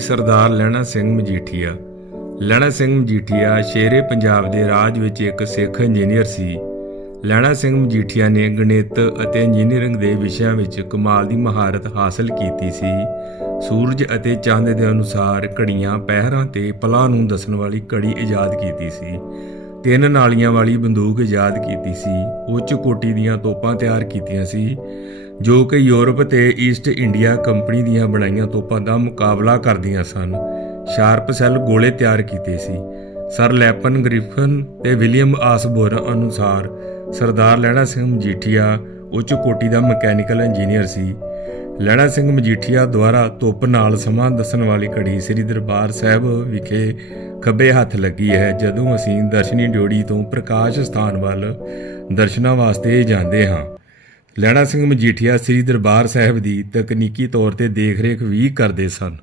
ਸਰਦਾਰ ਲੈਣਾ ਸਿੰਘ ਮਜੀਠੀਆ। ਲੈਣਾ ਸਿੰਘ ਮਜੀਠੀਆ ਸ਼ੇਰੇ ਪੰਜਾਬ ਦੇ ਰਾਜ ਵਿੱਚ ਇੱਕ ਸਿੱਖ ਇੰਜੀਨੀਅਰ ਸੀ। ਲੈਣਾ ਸਿੰਘ ਮਜੀਠੀਆ ਨੇ ਗਣਿਤ ਅਤੇ ਇੰਜੀਨੀਅਰਿੰਗ ਦੇ ਵਿਸ਼ਿਆਂ ਵਿੱਚ ਕਮਾਲ ਦੀ ਮਹਾਰਤ ਹਾਸਲ ਕੀਤੀ ਸੀ। ਸੂਰਜ ਅਤੇ ਚੰਦ ਦੇ ਅਨੁਸਾਰ ਘੜੀਆਂ, ਪਹਿਰਾਂ ਤੇ ਪਲਾਂ ਨੂੰ ਦੱਸਣ ਵਾਲੀ ਘੜੀ ਇਜਾਦ ਕੀਤੀ ਸੀ। ਤਿੰਨ ਨਾਲੀਆਂ ਵਾਲੀ ਬੰਦੂਕ ਇਜਾਦ ਕੀਤੀ ਸੀ। ਉੱਚ ਕੋਟੀ ਦੀਆਂ ਤੋਪਾਂ ਤਿਆਰ ਕੀਤੀਆਂ ਸੀ। ਜੋ ਕਿ ਯੂਰਪ ਤੇ ਈਸਟ ਇੰਡੀਆ ਕੰਪਨੀ ਦੀਆਂ ਬਣਾਈਆਂ ਤੋਪਾਂ ਦਾ ਮੁਕਾਬਲਾ ਕਰਦੀਆਂ ਸਨ। ਸ਼ਾਰਪ ਸੈੱਲ ਗੋਲੇ ਤਿਆਰ ਕੀਤੇ ਸੀ। ਸਰ ਲੈਪਨ ਗ੍ਰਿਫਨ ਤੇ ਵਿਲੀਅਮ ਆਸਬੋਰ ਅਨੁਸਾਰ ਸਰਦਾਰ ਲੈਣਾ ਸਿੰਘ ਮਜੀਠੀਆ ਉੱਚ ਕੋਟੀ ਦਾ ਮਕੈਨੀਕਲ ਇੰਜੀਨੀਅਰ ਸੀ। ਲੈਣਾ ਸਿੰਘ ਮਜੀਠੀਆ ਦੁਆਰਾ ਧੁੱਪ ਨਾਲ ਸਮਾਂ ਦੱਸਣ ਵਾਲੀ ਘੜੀ ਸ੍ਰੀ ਦਰਬਾਰ ਸਾਹਿਬ ਵਿਖੇ ਖੱਬੇ ਹੱਥ ਲੱਗੀ ਹੈ। ਜਦੋਂ ਅਸੀਂ ਦਰਸ਼ਨੀ ਡਿਓੜੀ ਤੋਂ ਪ੍ਰਕਾਸ਼ ਸਥਾਨ ਵੱਲ ਦਰਸ਼ਨਾਂ ਵਾਸਤੇ ਜਾਂਦੇ ਹਾਂ ਲੈਣਾ ਸਿੰਘ ਮਜੀਠੀਆ ਸ੍ਰੀ ਦਰਬਾਰ ਸਾਹਿਬ ਦੀ ਤਕਨੀਕੀ ਤੌਰ ਤੇ ਦੇਖਰੇਖ ਵੀ ਕਰਦੇ ਸਨ।